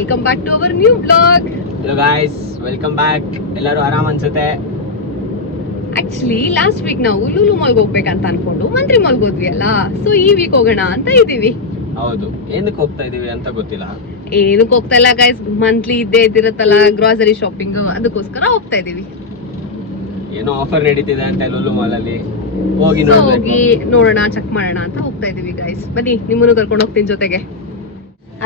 Welcome back to our new blog. Hello guys, welcome back. ಎಲ್ಲರೂ ಆರಾಮ್ ಅನ್ಸುತ್ತೆ. Actually last week ನಾವು ಲೂಲು ಮಾಲ್ಗೆ ಹೋಗ್ಬೇಕಂತ ಅನ್ಕೊಂಡು ಮಂತ್ರಿ ಮಾಲ್ಗೆ ಹೋದ್ವಿ ಅಲ್ಲ, ಸೊ ಈ ವೀಕ್ ಹೋಗೋಣ ಅಂತ ಇದೀವಿ. ಹೌದು, ಏನಕ್ಕೆ ಹೋಗ್ತಾ ಇದೀವಿ ಅಂತ ಗೊತ್ತಿಲ್ಲ. ಏನಕ್ಕೆ ಹೋಗ್ತಾ ಇಲ್ಲ ಗೈಸ್, ಮಂತ್ಲಿ ಇದ್ದೇ ಇದ್ದಿರತ್ತಲ್ಲ ಗ್ರಾಸರಿ ಶಾಪಿಂಗ್, ಅದಕ್ಕೋಸ್ಕರ ಹೋಗ್ತಾ ಇದೀವಿ. ಏನೋ ಆಫರ್ ನಡೀತಿದೆ ಅಂತ ಲೂಲು ಮಾಲ್ ಅಲ್ಲಿ, ಹೋಗಿ ನೋಡೋಣ, ಚೆಕ್ ಮಾಡೋಣ ಅಂತ ಹೋಗ್ತಾ ಇದೀವಿ ಗೈಸ್. ಬನ್ನಿ, ನಿಮ್ಮನ್ನು ಕರ್ಕೊಂಡು ಹೋಗ್ತೀನಿ ಜೊತೆಗೆ.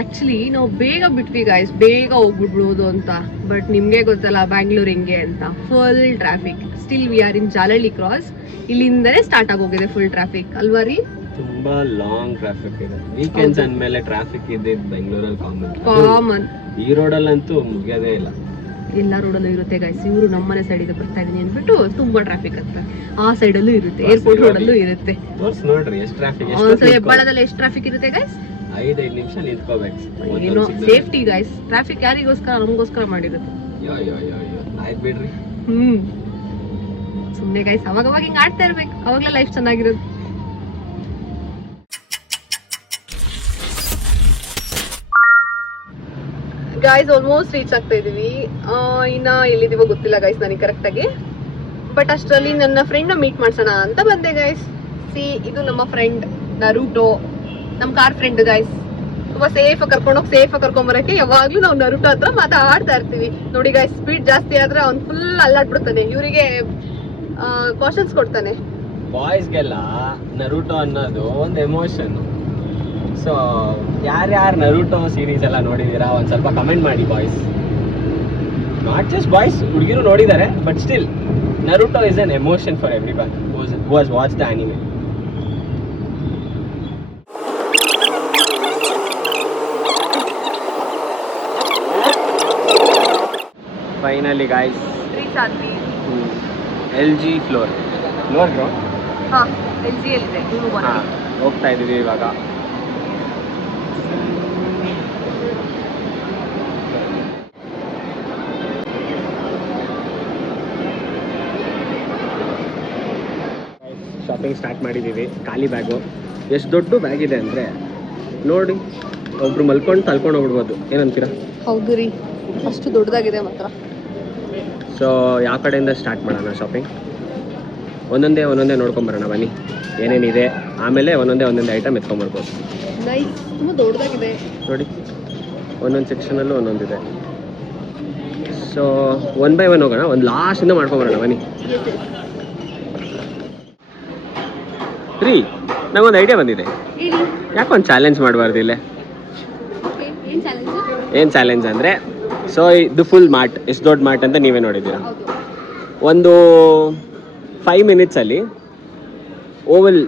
ಆಕ್ಚುಲಿ ನಾವು ಬೇಗ ಬಿಟ್ವಿ ಗೈಸ್, ಬೇಗ ಹೋಗ್ಬಿಡ್ಬೋದು ಅಂತ. ಬಟ್ ನಿಮ್ಗೆ ಗೊತ್ತಲ್ಲ ಬ್ಯಾಂಗ್ಳೂರ್ ಹೆಂಗೆ ಅಂತ, full traffic. Still we are in Jalahalli cross. ಇಲ್ಲಿಂದನೇ ಸ್ಟಾರ್ಟ್ ಆಗೋಗಿದೆ ಫುಲ್ ಟ್ರಾಫಿಕ್ ಅಲ್ವಾ ರೀ? ತುಂಬಾ ಲಾಂಗ್ ಟ್ರಾಫಿಕ್ ಇದೆ. ವೀಕೆಂಡ್ಸ್ ಅಂದ್ಮೇಲೆ ಟ್ರಾಫಿಕ್ ಇದ್ದಿದ್ದು ಬೆಂಗಳೂರಲ್ಲಿ ಕಾಮನ್. ಈ ರೋಡಲ್ಲಂತೂ ಮುಗಿಯೋದೇ ಇಲ್ಲ. ಎಲ್ಲ ರೋಡಲ್ಲೂ ಇರುತ್ತೆ ಗೈಸ್. ಇವರು ನಮ್ಮನೆ ಸೈಡ್ ಇದೆ ಬರ್ತಾ ಇದೀನಿ ಅಂದ್ಬಿಟ್ಟು ತುಂಬಾ ಟ್ರಾಫಿಕ್ ಅಂತ. ಆ ಸೈಡ್ ಅಲ್ಲೂ ಇರುತ್ತೆ, ಏರ್ಪೋರ್ಟ್ ರೋಡ್ ಅಲ್ಲೂ ಇರುತ್ತೆ. ನೋಡ್ರಿ ಎಷ್ಟು ಟ್ರಾಫಿಕ್. ಹೆಬ್ಬಾಳದಲ್ಲಿ ಎಷ್ಟು ಟ್ರಾಫಿಕ್ ಇರುತ್ತೆ ಗೈಸ್? 5 ನಿಮಿಷ ನಿಂತ್ಕೋಬೇಕು. ಏನೋ ಸೇಫ್ಟಿ ಗೈಸ್, ಟ್ರಾಫಿಕ್ ಯಾರಿಗೋಸ್ಕರ? ನಮಗೋಸ್ಕರ ಮಾಡಿರುತ್ತೆ. ಆಯ್ತು ಬಿಡ್ರಿ. ಸುಮ್ನೆ ಗೈಸ್, ಅವಾಗ ಹಿಂಗ್ ಆಡ್ತಾ ಇರ್ಬೇಕು, ಅವಾಗ್ಲೇ ಲೈಫ್ ಚೆನ್ನಾಗಿರುತ್ತೆ. ಗೈಸ್ ಆಲ್ಮೋಸ್ಟ್ ರೀಚ್ ಆಗ್ತಾ ಇದೀವಿ. ಇನ್ನ ಎಲ್ಲಿದೀವೋ ಗೊತ್ತಿಲ್ಲ ಗೈಸ್ ನನಗೆ ಕರೆಕ್ಟ್ ಆಗಿ. ಬಟ್ ಅಷ್ಟರಲ್ಲಿ ನನ್ನ ಫ್ರೆಂಡ್ ಮೀಟ್ ಮಾಡ್ಸೋಣ ಅಂತ ಬಂದೆ ಗೈಸ್. ಇದು ನಮ್ಮ ಫ್ರೆಂಡ್ ನರುಟೋ, ನಮ್ ಕಾರ್ ಫ್ರೆಂಡ್ ಗೈಸ್. ತುಂಬಾ ಸೇಫ್ ಕರ್ಕೊಂಬರಕ್ಕೆ ಯಾವಾಗ್ಲೂ ನಾವು ನರುಟೋ ಹತ್ರ ಮಾತಾಡ್ತಾ ಇರ್ತೀವಿ. ನೋಡಿ ಗೈಸ್, ಸ್ಪೀಡ್ ಜಾಸ್ತಿ ಆದ್ರೆ ಅವ್ನು ಫುಲ್ ಅಲ್ಲಾಡ್ಬಿಡ್ತಾನೆ, ಇವರಿಗೆ ಕಾಷನ್ಸ್ ಕೊಡ್ತಾನೆ. ಬಾಯ್ಸ್ಗೆಲ್ಲ ನರುಟೋ ಅನ್ನೋದು ಒಂದು ಎಮೋಷನ್. ಸೊ ಯಾರ್ಯಾರು ನರುಟೋ ಸೀರೀಸ್ ಎಲ್ಲ ನೋಡಿದೀರಾ ಒಂದ್ ಸ್ವಲ್ಪ ಕಮೆಂಟ್ ಮಾಡಿ ಬಾಯ್ಸ್. ನಾಟ್ ಜಸ್ಟ್ ಬಾಯ್ಸ್, ಹುಡುಗಿರು ನೋಡಿದ್ದಾರೆ. But still Naruto is an emotion for everyone who has watched the anime. Finally guys reach ಆದ್ವಿ. LG floor ground. LG ಅಲ್ಲಿದೆ. ಹೋಗ್ತಾ ಇದೀವಿ ಇವಾಗ. ಶಾಪಿಂಗ್ ಸ್ಟಾರ್ಟ್ ಮಾಡಿದ್ದೀವಿ. ಖಾಲಿ ಬ್ಯಾಗು. ಎಷ್ಟು ದೊಡ್ಡ ಬ್ಯಾಗ್ ಇದೆ ಅಂದರೆ ನೋಡಿ, ಒಬ್ರು ಮಲ್ಕೊಂಡು ತಲ್ಕೊಂಡು ಹೋಗ್ಬಿಡ್ಬೋದು. ಏನಂತೀರಾ? ಹೌದು ರೀ, ಅಷ್ಟು ದೊಡ್ಡದಾಗಿದೆ ಮಾತ್ರ. ಸೊ ಯಾವ ಕಡೆಯಿಂದ ಸ್ಟಾರ್ಟ್ ಮಾಡೋಣ ಶಾಪಿಂಗ್? ಒಂದೊಂದೇ ನೋಡ್ಕೊಂಬರೋಣ ಬನ್ನಿ, ಏನೇನಿದೆ. ಆಮೇಲೆ ಒಂದೊಂದೇ ಐಟಮ್ ಎತ್ಕೊಂಬರ್ಬೋದು. ನೈಸ್, ತುಂಬ ದೊಡ್ಡದಾಗಿದೆ ನೋಡಿ, ಒಂದೊಂದು ಸೆಕ್ಷನಲ್ಲೂ ಒಂದೊಂದಿದೆ. ಸೊ 1 by 1 ಹೋಗೋಣ, ಒಂದು ಲಾಸ್ಟಿಂದ ಮಾಡ್ಕೊಂಬರೋಣ ಬನ್ನಿ. ನಂಗೊಂದು ಐಡಿಯಾ ಬಂದಿದೆ. ಯಾಕೊಂದು ಚಾಲೆಂಜ್ ಮಾಡಬಾರ್ದು ಇಲ್ಲೇ? ಏನು ಚಾಲೆಂಜ್ ಅಂದರೆ, ಸೊ ಇದು ಫುಲ್ ಮಾರ್ಟ್, ಎಷ್ಟು ದೊಡ್ಡ ಮಾರ್ಟ್ ಅಂತ ನೀವೇ ನೋಡಿದ್ದೀರಾ. ಒಂದು 5 ಮಿನಿಟ್ಸಲ್ಲಿ ಓವಲ್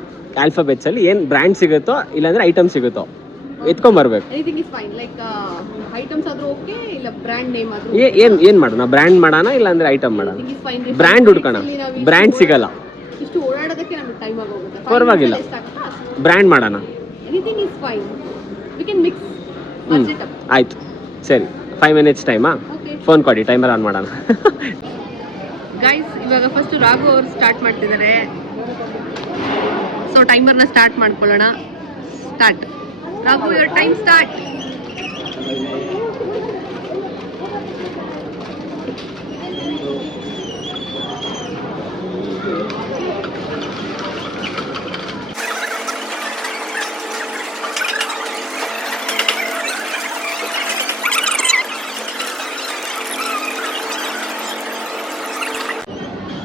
ಆಲ್ಫಾಬೆಟ್ಸಲ್ಲಿ ಏನು ಬ್ರ್ಯಾಂಡ್ ಸಿಗುತ್ತೋ ಇಲ್ಲಾಂದರೆ ಐಟಮ್ ಸಿಗುತ್ತೋ ಎತ್ಕೊಂಬರ್ಬೇಕು. ಏನು ಮಾಡೋಣ? ಬ್ರ್ಯಾಂಡ್ ಮಾಡೋಣ ಇಲ್ಲಾಂದರೆ ಐಟಮ್ ಮಾಡೋಣ? ಬ್ರ್ಯಾಂಡ್ ಹುಡ್ಕೋಣ. ಬ್ರ್ಯಾಂಡ್ ಸಿಗಲ್ಲ, ಪರವಾಗಿಲ್ಲ, ಬ್ರ್ಯಾಂಡ್ ಮಾಡೋಣ. ಆಯ್ತು, ಸರಿ. 5 ಮಿನಿಟ್ಸ್ ಟೈಮಾ? ಫೋನ್ ಕೊಡಿ, ಟೈಮರ್ ಆನ್ ಮಾಡೋಣ. ಗೈಸ್, ಇವಾಗ ಫಸ್ಟ್ ರಾಘು ಅವರು ಸ್ಟಾರ್ಟ್ ಮಾಡ್ತಿದ್ದಾರೆ. ಸೊ ಟೈಮರ್ನ ಸ್ಟಾರ್ಟ್ ಮಾಡ್ಕೊಳ್ಳೋಣ. Start. Raghu, your time start.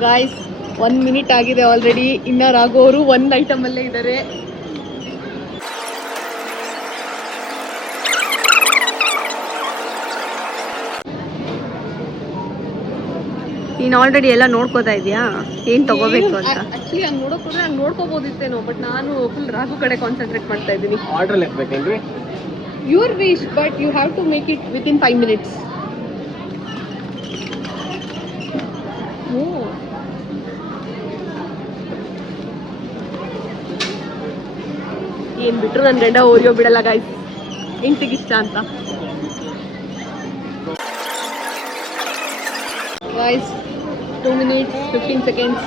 Guys, 1 minute ಆಗಿದೆ ಆಲ್ರೆಡಿ. ಇನ್ನ ರಾಘು ಅವರು 1 ಐಟಮ್ ಅಲ್ಲೇ ಇದ್ದಾರೆ. ನೀನು ಆಲ್ರೆಡಿ ಎಲ್ಲ ನೋಡ್ಕೋತಾ ಇದೀಯಾ ಏನ್ ತಗೋಬೇಕು ಅಂತ? ಆಕ್ಚುಲಿ ಹಂಗೆ ನೋಡೋಕೋದ್ರೆ ಹಂಗೆ ನೋಡ್ಕೋಬೋದಿತ್ತೇನೋ, ಬಟ್ ನಾನು ಫುಲ್ ರಾಘು ಕಡೆ ಕಾನ್ಸಂಟ್ರೇಟ್ ಮಾಡ್ತಾ ಇದ್ದೀನಿ. ಆರ್ಡರ್ ಎತ್ಬೇಕೇನ್ರಿ? Your wish, but you have to make it within 5 minutes. ಏನ್ ಬಿಟ್ರು ನನ್ನ ಗಂಡ ಓರಿಯೋ ಬಿಡಲ್ಲ ಗಾಯ್ಸ್, ಹೆಂಡತಿಗಿಷ್ಟ ಅಂತ. Guys, 2 minutes 15 seconds.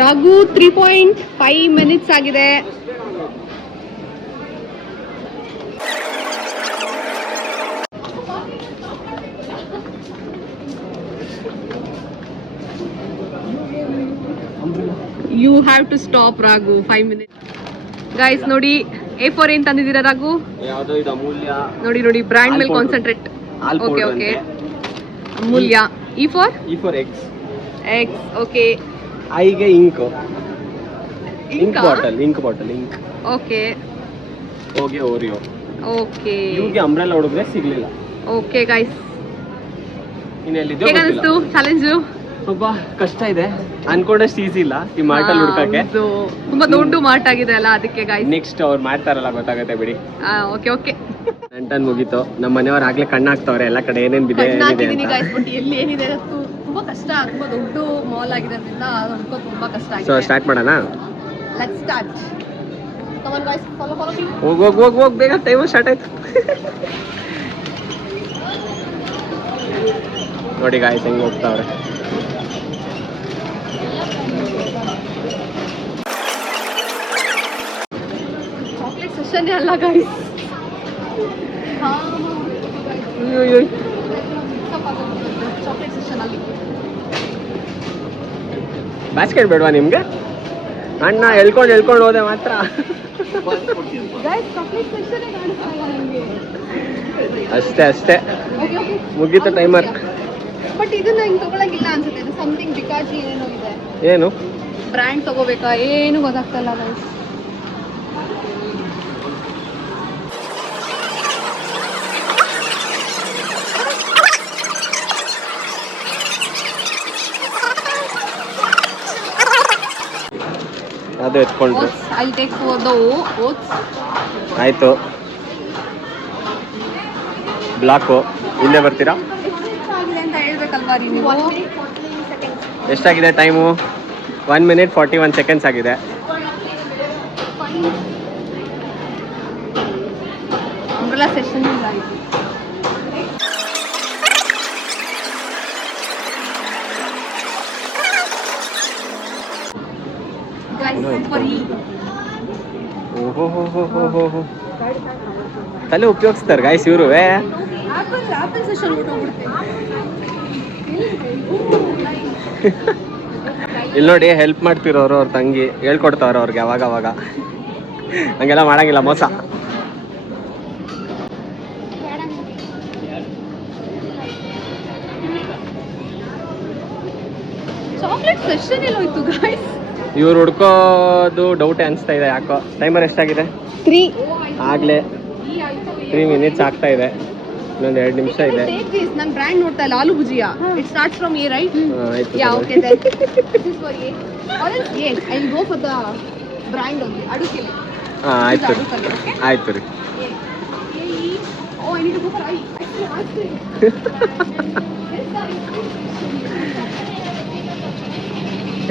Raghu 3.5 minutes ಆಗಿದೆ. You have to stop Raghu 5 minutes. Guys ನೋಡಿ A4 ಏನ್ ತಂದಿದ್ದೀರಾ ರಾಘು? ಯಾವ್ದೋ ಇದು ಅಮೂಲ್ಯ. ನೋಡಿ ಬ್ರ್ಯಾಂಡ್ ಮೇಲೆ concentrate. Okay okay Amulya. E4 X. Okay. ಐಗೆ ಇಂಕ್ ಬಾಟಲ್. ಓಕೆ. ಓಗೆ ಓರಿಯೋ. ಓಕೆ. ಇವ್ಗೆ ಅಂಬ್ರೆಲಾ ಹುಡುಗ್ರೆ ಸಿಗ್ಲಿಲ್ಲ. ಓಕೆ ಗೈಸ್, ಇನ್ನೆಲ್ಲಿದೆ ಹೇಗೆ ಅನಿಸ್ತು ಚಾಲೆಂಜು? ಸ್ವಲ್ಪ ಕಷ್ಟ ಇದೆ, ಅನ್ಕೊಂಡಷ್ಟು ಈಸಿ ಇಲ್ಲ ಈ ಮಾರ್ಟಲ್ಲಿ ಹುಡ್ಕಕ್ಕೆ. ತುಂಬಾ ದೊಡ್ಡ ಮಾರ್ಟ್ ಆಗಿದೆ ಅಲ್ಲ, ಅದಕ್ಕೆ ಗೈಸ್. ನೆಕ್ಸ್ಟ್ ಅವ್ರು ಮಾಡ್ತಾರಲ್ಲ ಗೊತ್ತಾಗುತ್ತೆ ಬಿಡಿ. Okay okay. ಟನ್ ಮುಗೀತು. ನಮ್ಮ ಮನೆಯವ್ರು ಆಗ್ಲೇ ಕಣ್ಣು ಹಾಕ್ತವ್ರೆ ಎಲ್ಲ ಕಡೆ ಏನೇನ್ ಬಿದೆ ಎಲ್ಲಿ ಏನಿದೆ ತುಂಬಾ ಕಷ್ಟ. ತುಂಬಾ ದೊಡ್ಡ ಮಾಲ್ ಆಗಿದೆ ಅದರಿಂದ ಹುಡ್ಕೋದು ತುಂಬಾ ಕಷ್ಟ ಆಗಿದೆ. ಸೊ ಸ್ಟಾರ್ಟ್ ಮಾಡೋಣ. Let's start. Come on guys, follow me. ಹೋಗ್ ಬೇಗ, ಟೈಮ್ ಸ್ಟಾರ್ಟ್ ಆಯ್ತು. ನೋಡಿ ಗಾಯ್ಸ್ ಹೆಂಗ್ ಹೋಗ್ತಾವ್ರೆ. ಚಾಕ್ಲೇಟ್ ಸೆಷನ್ ಅಲ್ಲ ಗಾಯ್ಸ್. ಚಾಕ್ಲೇಟ್ ಸೆಷನ್ ಅಲ್ಲಿ ಬ್ಯಾಸ್ಕೆಟ್ ಬೇಡವಾ ನಿಮ್ಗೆ? ಅಣ್ಣ ಎಳ್ಕೊಂಡು ಹೋದೆ ಮಾತ್ರ. ಅಷ್ಟೇ ಮುಗೀತು ಟೈಮರ್. ಬಟ್ ಇದನ್ನ ಹಿಂಗ್ ತಗೊಳಗಿಲ್ಲ ಅನ್ಸುತ್ತೆ. ಇದು ಸಮಥಿಂಗ್ ಬಿಕಾಜಿ ಏನೋ ಇದೆ. ಏನು ಬ್ರ್ಯಾಂಡ್ ತಗೋಬೇಕಾ ಏನು ಗೊತ್ತಾಗ್ತಲ್ಲ ಗೈಸ್. ಅದು ಎತ್ಕೊಂಡ್ರು. I take for the oats. ಆಯ್ತು. ಬ್ಲಾಕು ಹಿಂದೆ ಬರ್ತೀರಾ? ಎಷ್ಟಾಗಿದೆ ಅಂತ ಹೇಳ್ಬೇಕಲ್ವಾ ನೀವು? ಎಷ್ಟಾಗಿದೆ ಟೈಮು? 1 minute 41 seconds ಆಗಿದೆ. ಅಂಬ್ರೆಲಾ ಸೆಷನ್ ಇಲ್ಲ ಇದು. ಓಹೋ ತಲೆ ಉಪಯೋಗಿಸ್ತಾರೆ ಗಾಯ್ಸ್ ಇವರು. ಆಪಲ್ ಸೆಷನ್ ಇಲ್ಲಿ ನೋಡಿ ಹೆಲ್ಪ್ ಮಾಡ್ತಿರೋರು ಅವ್ರ ತಂಗಿ ಹೇಳ್ಕೊಡ್ತಾವ್ರ ಅವ್ರಿಗೆ ಅವಾಗ ಹಂಗೆಲ್ಲ ಮಾಡಂಗಿಲ್ಲ, ಮೋಸ. ಚಾಕ್ಲೇಟ್ ಸೆಷನ್ ಎಲ್ಲ ಹೋಯ್ತು ಗಾಯ್ಸ್. ಇವ್ರು ಹುಡ್ಕೋದು ಡೌಟೇ ಅನಿಸ್ತಾ ಇದೆ ಯಾಕೋ. ಟೈಮರ್ ಎಷ್ಟಾಗಿದೆ? 3 ಆಗ್ಲೇ 3 minutes ಆಗ್ತಾ ಇದೆ. ಇನ್ನೊಂದು 2 ನಿಮಿಷ ಇದೆ. ನನ್ನ ಬ್ರ್ಯಾಂಡ್ ನೋಡ್ತಾ ಇಲ್ಲ, aloo bhujia. It starts from A right? ಆಯ್ತು. Yeah okay then this is for A. Or else A I will go for the brand only. ಅಡುಗೆ. ಆಯ್ತು ರೀ. Oh I need to go for I.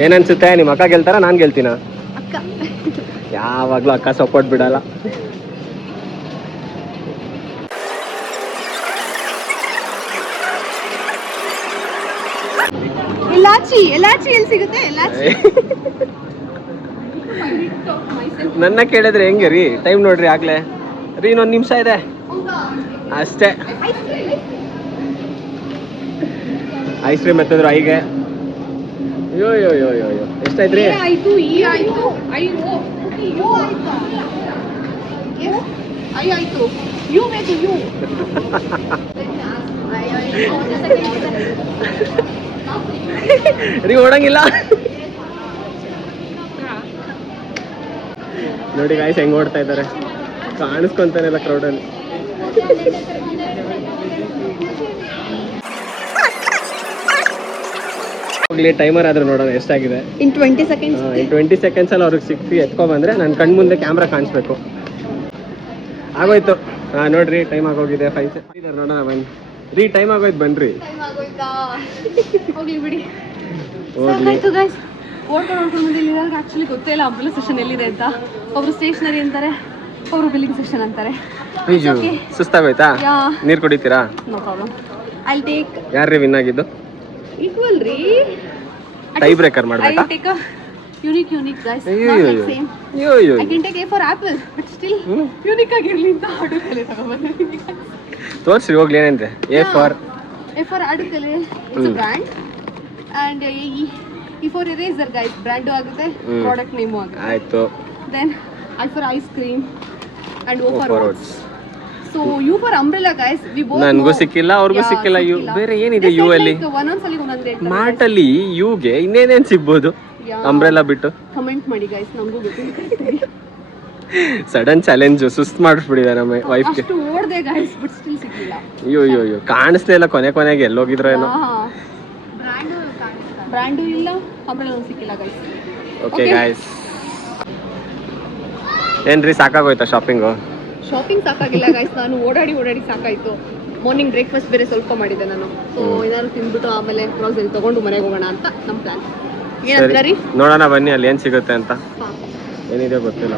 ಏನನ್ಸುತ್ತೆ? ನಿಮ್ಮ ಅಕ್ಕ ಗೆಲ್ತಾರ ನಾನು ಗೆಲ್ತೀನ? ಅಕ್ಕ ಯಾವಾಗ್ಲೂ ಅಕ್ಕ ಸಪೋರ್ಟ್ ಬಿಡಲ್ಲ. ಇಲಾಚಿ ಎಲ್ಲಿ ಸಿಗುತ್ತೆ? ಇಲಾಚಿ ನನ್ನ ಕೇಳಿದ್ರೆ ಹೆಂಗೆ ರೀ? ಟೈಮ್ ನೋಡ್ರಿ ಆಗ್ಲೇ ರೀ, ಇನ್ನೊಂದು ನಿಮಿಷ ಇದೆ ಅಷ್ಟೇ. ಐಸ್ ಕ್ರೀಮ್ ಎತ್ತಿದ್ರು ಐಗೆ. ಅಯ್ಯೋ ಎಷ್ಟಾಯ್ತ್ರಿ? ಆಯ್ತು ಈ ಆಯ್ತು ಐ ಓ ಯು ಆಯ್ತಾ? ಐ ಆಯ್ತು ಯು ಬೇಕು ಯು. ರೀ ಓಡಂಗಿಲ್ಲ ನೋಡಿ ಗಾಯ್ಸ್ ಹೆಂಗ್ ಓಡ್ತಾ ಇದ್ದಾರೆ, ಕಾಣಿಸ್ಕೊಂತಾನೆಲ್ಲ ಕ್ರೌಡಲ್ಲಿ. ಹೋಗ್ಲಿ, ಟೈಮರ್ ಆದ್ರೂ ನೋಡೋಣ ಎಷ್ಟಾಗಿದೆ. ಇನ್ 20 seconds. ಇನ್ 20 seconds ಅಲ್ಲಿ ಅವ್ರಿಗೆ ಸಿಕ್ತಿ ಎತ್ಕೊಂಡ್ಬಂದ್ರೆ ನನ್ನ ಕಣ್ ಮುಂದೆ ಕ್ಯಾಮ್ರಾ ಕಾಣಿಸ್ಬೇಕು. ಆಗೋಯ್ತು. ನೋಡ್ರಿ ಟೈಮ್ ಆಗೋಗಿದೆ. 5 seconds ನೋಡೋಣ ಬನ್ನಿ ರೀ. ಟೈಮ್ ಆಗೋಯ್ತು ಬನ್ರಿ. ಹೋಗ್ಲಿ ಬಿಡಿ. ಹೋಗ್ಲಿ ಓಡ್ಕೊಂಡು ಬಂದಿಲ್ಲ ಆ್ಯಕ್ಚುಲಿ ಗೊತ್ತೇ ಇಲ್ಲ ಅಂಬ್ರೆಲಾ ಸೆಕ್ಷನ್ ಎಲ್ಲಿದೆ ಅಂತ. ಒಬ್ರು ಸ್ಟೇಷನರಿ ಅಂತಾರೆ, ಒಬ್ರು ಬಿಲ್ಲಿಂಗ್ ಸೆಕ್ಷನ್ ಅಂತಾರೆ. ಸುಸ್ತಾಗೋಯ್ತಾ? ನೀರು ಕುಡಿತೀರಾ? No problem, I take. ಯಾರ್ರೀ ವಿನ್ ಆಗಿದ್ದು? ಈಕ್ವಲ್ ರೀ, ಟೈ ಬ್ರೇಕರ್ ಮಾಡ್ಬೇಕಾ? I take a unique guys, same. I can take A for apple, but still unique ಆಗಿರ್ಲಿ ಅಂತ ಆಡುತ್ತಲೆ ತಗೊಂಡ್ಬಂದಿದ್ದೀನಿ. ತೋರಿಸಿ ಹೋಗ್ಲಿ ಏನಂತೆ. ಎ ಫಾರ್ ಆಡುತ್ತಲೆ, it's a brand. And E for eraser guys, brand ಆಗುತ್ತೆ, ಪ್ರಾಡಕ್ಟ್ ನೇಮು ಆಗುತ್ತೆ. ಆಯ್ತು. Then I for ice cream and O for oats. So U for umbrella guys, we both. ನನಗೂ ಸಿಕ್ಕಿಲ್ಲ, ಅವ್ರಿಗೂ ಸಿಕ್ಕಿಲ್ಲ. ಯು ಬೇರೆ ಏನಿದೆ ಯು ಅಲ್ಲಿ? ಒಂದೊಂದ್ಸಲಿ ಒಂದೊಂದು ರೇಟ್. ಮಾರ್ಟ್ ಅಲ್ಲಿ ಯುಗೆ ಇನ್ನೇನೇನ್ ಸಿಗ್ಬೋದು ಅಂಬ್ರೆಲಾ ಬಿಟ್ಟು? ಕಮೆಂಟ್ ಮಾಡಿ ಗೈಸ್, ನಮಗೂ ಗೊತ್ತಿಲ್ಲ. ಸಡನ್ ಚಾಲೆಂಜ್ ಸುಸ್ತು ಮಾಡಿಸ್ಬಿಟ್ಟಿದ್ದಾರೆ ನಮ್ಮ ವೈಫ್ಗೆ. ಅಷ್ಟು ಓಡ್ದೆ ಗೈಸ್, ಬಟ್ ಸ್ಟಿಲ್ ಸಿಕ್ಕಿಲ್ಲ. ಅಯ್ಯೋ ಕಾಣಿಸ್ಲೇ ಇಲ್ಲ. ಕೊನೆಗೆ ಎಲ್ಲೋಗಿದ್ರೋ ಏನೋ. ಬ್ರ್ಯಾಂಡು ಇಲ್ಲ, ಅಂಬ್ರೆಲಾ ಸಿಕ್ಕಿಲ್ಲ ಗೈಸ್. ಓಕೆ ಗೈಸ್, ಏನ್ರಿ ಸಾಕಾಗೋಯ್ತಾ ಶಾಪಿಂಗು? ಶಾಪಿಂಗ್ ಸಾಕಾಗಿಲ್ಲ ಗೈಸ್, ನಾನು ಓಡಾಡಿ ಸಾಕಾಯ್ತು. ಮಾರ್ನಿಂಗ್ ಬ್ರೇಕ್ಫಾಸ್ಟ್ ಬೇರೆ ಸ್ವಲ್ಪ ಮಾಡಿದ್ದೆ ನಾನು. ಸೊ ಏನಾದ್ರು ತಿಂದ್ಬಿಟ್ಟು ಆಮೇಲೆ ಗ್ರೋಸರಿ ತಗೊಂಡು ಮನೆಗೆ ಹೋಗೋಣ ಅಂತ ನಮ್ಮ ಪ್ಲಾನ್. ಏನಂತ ರೀ? ನೋಡೋಣ ಬನ್ನಿ ಅಲ್ಲಿ ಏನ್ ಸಿಗುತ್ತೆ ಅಂತ. ಏನಿದೆ ಗೊತ್ತಿಲ್ಲ.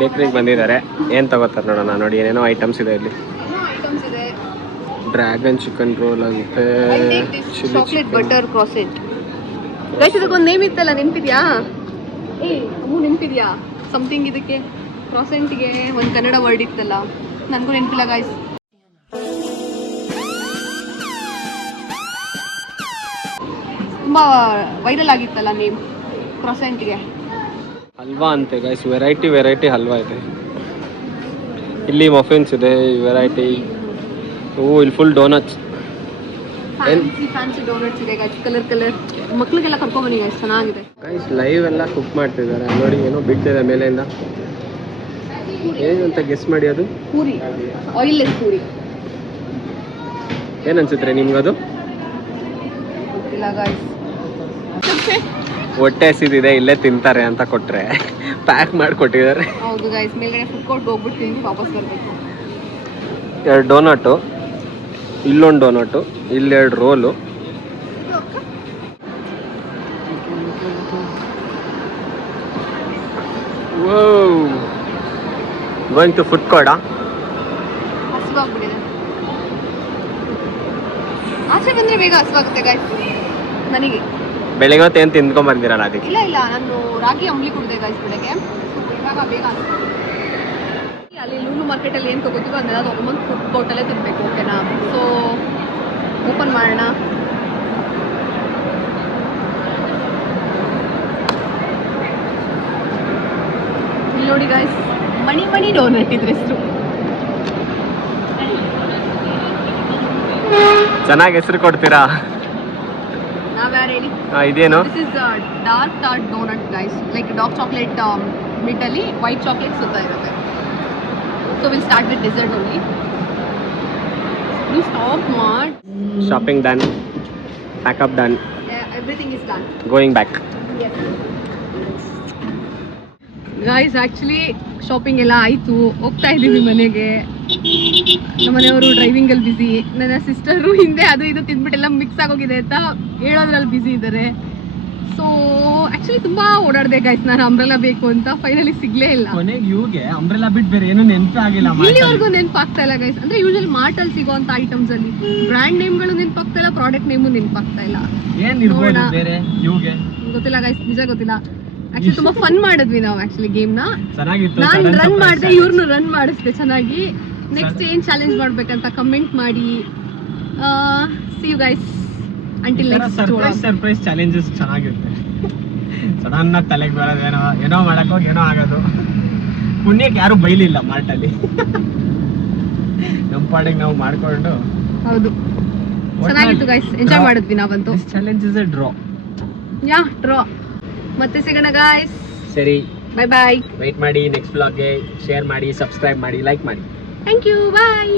ಬೇಕ್ರಿಗೆ ಬಂದಿದ್ದಾರೆ, ಏನ್ ತಗೋತಾರೆ ನೋಡೋಣ. ನೋಡಿ ಏನೇನೋ ಐಟಮ್ಸ್ ಇದೆ ಇಲ್ಲಿ. ಐಟಮ್ಸ್ ಇದೆ. ಡ್ರ್ಯಾಗನ್ ಚಿಕನ್ ರೋಲ್ ಆಗುತ್ತೆ, ಚಾಕ್ಲೇಟ್ ಬಟರ್ ಕ್ರಾಸೆಂಟ್. ಗೈಸ್ ಇದಕ್ಕೊಂದು ನೇಮ್ ಇತ್ತಲ್ಲ, ನೆನಪಿದ್ಯಾ? ನೆನಪಿದ್ಯಾ ಸಮಥಿಂಗ್? ಇದಕ್ಕೆ ಕ್ರಾಸೆಂಟ್ಗೆ ಒಂದು ಕನ್ನಡ ವರ್ಡ್ ಇತ್ತಲ್ಲ, ನನಗೂ ನೆನಪಿಲ್ಲ ಗೈಸ್. ತುಂಬ ವೈರಲ್ ಆಗಿತ್ತಲ್ಲ ನೇಮ್ ಕ್ರಾಸೆಂಟ್ಗೆ. ಹಲ್ವಾ ಅಂತೆ ಗೈಸ್, ವೆರೈಟಿ ಹಲ್ವಾ ಇದೆ. ಇಲ್ಲಿ ಮಫಿನ್ಸ್ ಇದೆ ವೆರೈಟಿ. ಇಲ್ಲಿ ಫುಲ್ ಡೋನಟ್ಸ್, ಫ್ಯಾನ್ಸಿ ಡೋನಟ್ಸ್ ಇದೆ ಗೈಸ್, ಕಲರ್. ಮಕ್ಳಿಗೆಲ್ಲ ಕರ್ಕೊಂಬನ್ನಿ ಗೈಸ್, ಚೆನ್ನಾಗಿದೆ. ಗೈಸ್ ಲೈವ್ ಎಲ್ಲ ಕುಕ್ ಮಾಡ್ತಿದ್ದಾರೆ ನೋಡಿ. ಏನೋ ಬಿಡ್ತಿದೆ ಮೇಲೆಯಿಂದ. ಏನು ಅಂತ ಗೆಸ್ ಮಾಡಿ. ಅದು ಪೂರಿ, ಆಯಿಲ್ಲೆಸ್ ಪೂರಿ. ಏನ್ ಅನ್ಸುತ್ತೆ ನಿಮ್ಗದು? ಗೊತ್ತಿಲ್ಲ ಗೈಸ್. ಹೊಟ್ಟೆ ಹಸಿದಿದೆ, ಇಲ್ಲೇ ತಿಂತಾರೆ ಅಂತ ಕೊಟ್ರೆ ಪ್ಯಾಕ್ ಮಾಡಿ ಕೊಟ್ಟಿದ್ದಾರೆ. ಹೌದು ಗೈಸ್, ಮೇಲ್ಗಡೆ ಫುಡ್ ಕೋರ್ಟ್ ಹೋಗ್ಬಿಟ್ಟು ತಿಂದು ವಾಪಸ್ ಬರಬೇಕು. 2 ಡೋನಟು, ಇಲ್ಲೊಂದು ಡೋನಟು, ಇಲ್ಲೆರಡು roll. Going to food court. ಹಸುವಾಗ್ಬಿಟ್ಟಿದೆ. ಆಚೆ ಬಂದ್ರೆ ಬೇಗ ಹಸುವಾಗುತ್ತೆ ಗೈಸ್ ನನಗೆ. ಬೆಳಿಗ್ಗೆ ಹೊತ್ತು ಏನು ತಿಂದ್ಕೊಂಡ್ ಬಂದಿರಲ್ಲ ಅದಕ್ಕೆ? ಇಲ್ಲ, ನಾನು ರಾಗಿ ಅಂಬ್ಲಿ ಕುಡಿದೆ ಗೈಸ್ ಬೆಳಗ್ಗೆ. ಇವಾಗ ಬೇಗ ಅಲ್ಲಿ ಲೂಲು ಮಾರ್ಕೆಟಲ್ಲಿ ಏನು ತಗೋತೀವೋ ಅದನ್ನೆಲ್ಲ ತೊಗೊಂಬಂದು ಫುಡ್ ಕೋರ್ಟಲ್ಲೇ ತಿನ್ಬೇಕು. ಓಕೆನಾ? ಸೊ ಓಪನ್ ಮಾಡೋಣ. ಇಲ್ಲಿ ನೋಡಿ ಗೈಸ್, ಮಣಿ ಡೋನಟ್ ಇದ್ರ ಹೆಸರು. ಚೆನ್ನಾಗಿ ಹೆಸರು ಕೊಡ್ತೀರಾ? ನಾವ್ಯಾರು ಹೇಳಿ? ಇದೇನು? This is dark tart donut guys, like dark chocolate ಮಿಡ್ಡಲ್ಲಿ ವೈಟ್ ಚಾಕ್ಲೇಟ್ ಸುತ್ತ ಇರುತ್ತೆ. So will start with dessert only. ನೀವು ಸ್ಟಾಪ್ ಮಾಡಿ. Shopping done, pack up done, everything is done, going back. Guys actually shopping ಎಲ್ಲ ಆಯಿತು, ಹೋಗ್ತಾ ಇದ್ದೀವಿ ಮನೆಗೆ. ನಮ್ಮ ಮನೆಯವರು ಡ್ರೈವಿಂಗಲ್ಲಿ ಬ್ಯುಸಿ, ನನ್ನ ಸಿಸ್ಟರು ಹಿಂದೆ ಅದು ಇದು ತಿಂದ್ಬಿಟ್ಟೆಲ್ಲ ಮಿಕ್ಸ್ ಆಗೋಗಿದೆ ಅಂತ ಹೇಳೋದ್ರಲ್ಲಿ ಬ್ಯುಸಿ ಇದ್ದಾರೆ. ಸೊ ಆ್ಯಕ್ಚುಲಿ ತುಂಬ ಓಡಾಡಿದೆ ಗೈಸ್ ನಾನು ಅಂಬ್ರೆಲಾ ಬೇಕು ಅಂತ. ಫೈನಲಿ ಸಿಗಲೇ ಇಲ್ಲ. ಕೊನೆಗೆ ಇವ್ಗೆ ಅಂಬ್ರೆಲಾ ಬಿಟ್ಟು ಬೇರೆ ಏನು ನೆನಪೇ ಆಗಿಲ್ಲ. ಇಲ್ಲಿವರೆಗೂ ನೆನಪಾಗ್ತಾ ಇಲ್ಲ ಗೈಸ್. ಅಂದರೆ ಯೂಶಲಿ ಮಾರ್ಟಲ್ಲಿ ಸಿಗೋಂಥ ಐಟಮ್ಸಲ್ಲಿ ಬ್ರ್ಯಾಂಡ್ ನೇಮ್ಗಳು ನೆನಪಾಗ್ತಾ ಇಲ್ಲ, ಪ್ರಾಡಕ್ಟ್ ನೇಮು ನೆನಪಾಗ್ತಾ ಇಲ್ಲ. ಏನು ಬೇರೆ ಇವ್ಗೆ ಗೊತ್ತಿಲ್ಲ ಗೈಸ್, ನಿಜ ಗೊತ್ತಿಲ್ಲ. ಆಕ್ಚುಲಿ ತುಂಬಾ ಫನ್ ಮಾಡಿದ್ವಿ ನಾವು ಆಕ್ಚುಲಿ ಗೇಮ್ನ. ಚೆನ್ನಾಗಿತ್ತು. ನಾನು ರನ್ ಮಾಡಿದೆ, ಇವ್ರನ್ನು ರನ್ ಮಾಡಿಸ್ದೆ ಚೆನ್ನಾಗಿ. ನೆಕ್ಸ್ಟ್ ಏನ್ ಚಾಲೆಂಜ್ ಮಾಡ್ಬೇಕಂತ ಕಮೆಂಟ್ ಮಾಡಿ. See you guys until next. Surprise challenges ಚೆನ್ನಾಗಿರುತ್ತೆ. ಸಡನ್ ಆಗಿ ತಲೆಗೆ ಬರೋದೇನೋ, ಏನೋ ಮಾಡಕ್ ಹೋಗಿ ಏನೋ ಆಗೋದು. ಪುಣ್ಯಕ್ಕೆ ಯಾರು ಬೈಲಿಲ್ಲ ಮಾರ್ಟಲ್ಲಿ. ನಮ್ಮ ಪಾಡಿಗೆ ನಾವು ಮಾಡ್ಕೊಂಡು. ಹೌದು, ಚೆನ್ನಾಗಿತ್ತು ಗೈಸ್, ಎಂಜಾಯ್ ಮಾಡಿದ್ವಿ ನಾವಂತೂ. Challenge is a draw. Yeah draw. ಮತ್ತೆ ಸಿಗೋಣ ಗಾಯ್ಸ್. ಸರಿ, ಬೈ ಬಾಯ್. ವೆಯ್ಟ್ ಮಾಡಿ ನೆಕ್ಸ್ಟ್ ವ್ಲಾಗ್ಗೆ. ಶೇರ್ ಮಾಡಿ, ಸಬ್ಸ್ಕ್ರೈಬ್ ಮಾಡಿ, ಲೈಕ್ ಮಾಡಿ. Thank you, bye.